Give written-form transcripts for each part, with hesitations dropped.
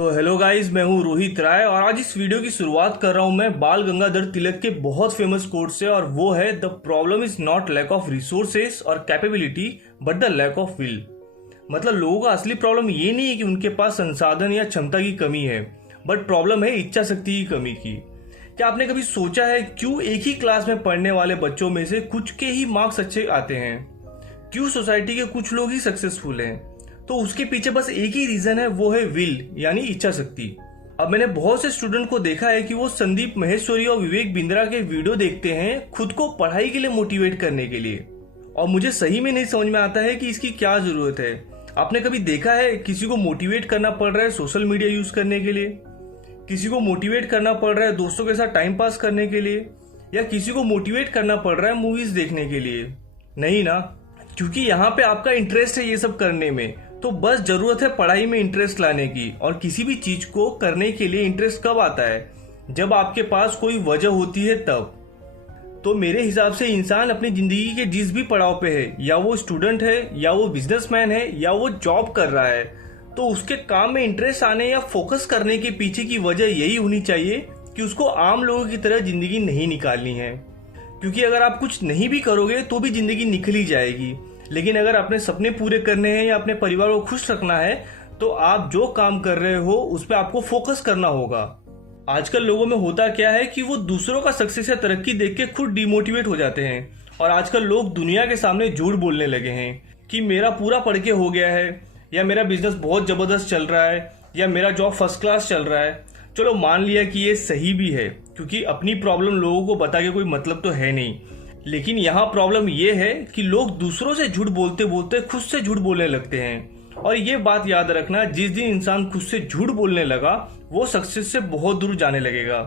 तो hello guys, मैं हूं रोहित राय और आज इस वीडियो की शुरुआत कर रहा हूं मैं बाल गंगाधर तिलक के बहुत फेमस कोट से। और वो है the problem is not lack of resources और capability but the lack of will. मतलब लोगों का असली प्रॉब्लम ये नहीं है कि उनके पास संसाधन या क्षमता की कमी है, बट प्रॉब्लम है इच्छा शक्ति की कमी की। क्या आपने कभी सोचा है क्यों एक ही क्लास में पढ़ने वाले बच्चों में से कुछ के ही मार्क्स अच्छे आते हैं? क्यों सोसाइटी के कुछ लोग ही सक्सेसफुल हैं? तो उसके पीछे बस एक ही रीजन है, वो है विल यानी इच्छा शक्ति। अब मैंने बहुत से स्टूडेंट को देखा है कि वो संदीप महेश्वरी और विवेक बिंद्रा के वीडियो देखते हैं खुद को पढ़ाई के लिए मोटिवेट करने के लिए, और मुझे सही में नहीं समझ में आता है कि इसकी क्या जरूरत है। आपने कभी देखा है किसी को मोटिवेट करना पड़ रहा है सोशल मीडिया यूज करने के लिए, किसी को मोटिवेट करना पड़ रहा है दोस्तों के साथ टाइम पास करने के लिए, या किसी को मोटिवेट करना पड़ रहा है मूवीज देखने के लिए? नहीं ना, क्योंकि यहाँ पे आपका इंटरेस्ट है ये सब करने में। तो बस जरूरत है पढ़ाई में इंटरेस्ट लाने की। और किसी भी चीज को करने के लिए इंटरेस्ट कब आता है? जब आपके पास कोई वजह होती है तब। तो मेरे हिसाब से इंसान अपनी जिंदगी के जिस भी पड़ाव पे है, या वो स्टूडेंट है या वो बिजनेसमैन है या वो जॉब कर रहा है, तो उसके काम में इंटरेस्ट आने या फोकस करने के पीछे की वजह यही होनी चाहिए कि उसको आम लोगों की तरह जिंदगी नहीं निकालनी है। क्योंकि अगर आप कुछ नहीं भी करोगे तो भी जिंदगी निकल ही जाएगी, लेकिन अगर अपने सपने पूरे करने हैं या अपने परिवार को खुश रखना है तो आप जो काम कर रहे हो उस पर आपको फोकस करना होगा। आजकल लोगों में होता क्या है कि वो दूसरों का सक्सेस या तरक्की देख के खुद डिमोटिवेट हो जाते हैं, और आजकल लोग दुनिया के सामने झूठ बोलने लगे हैं कि मेरा पूरा पढ़ के हो गया है, या मेरा बिजनेस बहुत जबरदस्त चल रहा है, या मेरा जॉब फर्स्ट क्लास चल रहा है। चलो मान लिया कि ये सही भी है, क्योंकि अपनी प्रॉब्लम लोगों को बता के कोई मतलब तो है नहीं। लेकिन यहाँ प्रॉब्लम ये है कि लोग दूसरों से झूठ बोलते बोलते खुद से झूठ बोलने लगते हैं। और ये बात याद रखना, जिस दिन इंसान खुद से झूठ बोलने लगा वो सक्सेस से बहुत दूर जाने लगेगा।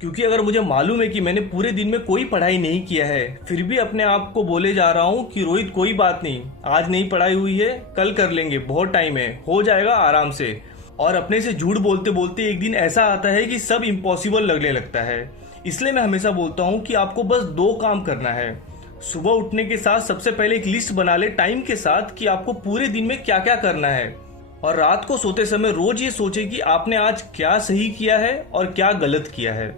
क्योंकि अगर मुझे मालूम है कि मैंने पूरे दिन में कोई पढ़ाई नहीं किया है, फिर भी अपने आप को बोले जा रहा हूँ कि रोहित कोई बात नहीं, आज नहीं पढ़ाई हुई है, कल कर लेंगे, बहुत टाइम है, हो जाएगा आराम से। और अपने से झूठ बोलते बोलते एक दिन ऐसा आता है कि सब इम्पॉसिबल लगने लगता है। इसलिए मैं हमेशा बोलता हूँ कि आपको बस 2 काम करना है। सुबह उठने के साथ सबसे पहले एक लिस्ट बना ले टाइम के साथ कि आपको पूरे दिन में क्या क्या करना है, और रात को सोते समय रोज ये सोचे कि आपने आज क्या सही किया है और क्या गलत किया है।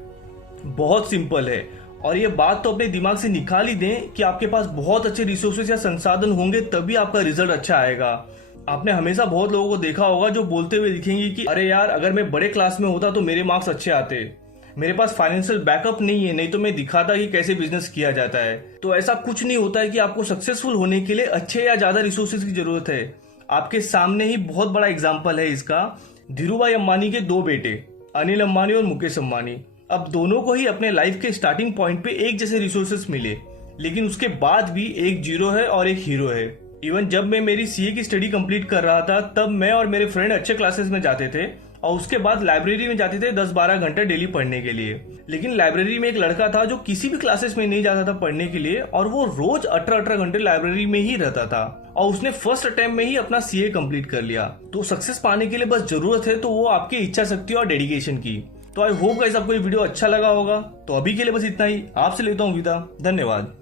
बहुत सिंपल है, और ये बात तो अपने दिमाग से निकाल ही दें कि आपके पास बहुत अच्छे रिसोर्सेज या संसाधन होंगे तभी आपका रिजल्ट अच्छा आएगा। आपने हमेशा बहुत लोगों को देखा होगा जो बोलते हुए दिखेंगे कि अरे यार, अगर मैं बड़े क्लास में होता तो मेरे मार्क्स अच्छे आते, मेरे पास फाइनेंशियल बैकअप नहीं है, नहीं तो मैं दिखाता कि कैसे बिजनेस किया जाता है। तो ऐसा कुछ नहीं होता है कि आपको सक्सेसफुल होने के लिए अच्छे या ज्यादा रिसोर्सेज की जरूरत है। आपके सामने ही बहुत बड़ा एग्जांपल है इसका, धीरूभाई अंबानी के 2 बेटे, अनिल अंबानी और मुकेश अंबानी। अब दोनों को ही अपने लाइफ के स्टार्टिंग पॉइंट पे एक जैसे रिसोर्सेज मिले, लेकिन उसके बाद भी एक जीरो है और एक हीरो है। इवन जब मैं मेरी सीए की स्टडी कंप्लीट कर रहा था तब मैं और मेरे फ्रेंड अच्छे क्लासेस में जाते थे, और उसके बाद लाइब्रेरी में जाते थे 10-12 घंटे डेली पढ़ने के लिए। लेकिन लाइब्रेरी में एक लड़का था जो किसी भी क्लासेस में नहीं जाता था पढ़ने के लिए, और वो रोज 18-18 घंटे लाइब्रेरी में ही रहता था, और उसने फर्स्ट अटेम्प्ट में ही अपना सीए कंप्लीट कर लिया। तो सक्सेस पाने के लिए बस जरूरत है तो वो आपकी इच्छा शक्ति और डेडिकेशन की। तो आई होप गाइस आपको ये वीडियो अच्छा लगा होगा। तो अभी के लिए बस इतना ही, आपसे लेता हूँ विदा, धन्यवाद।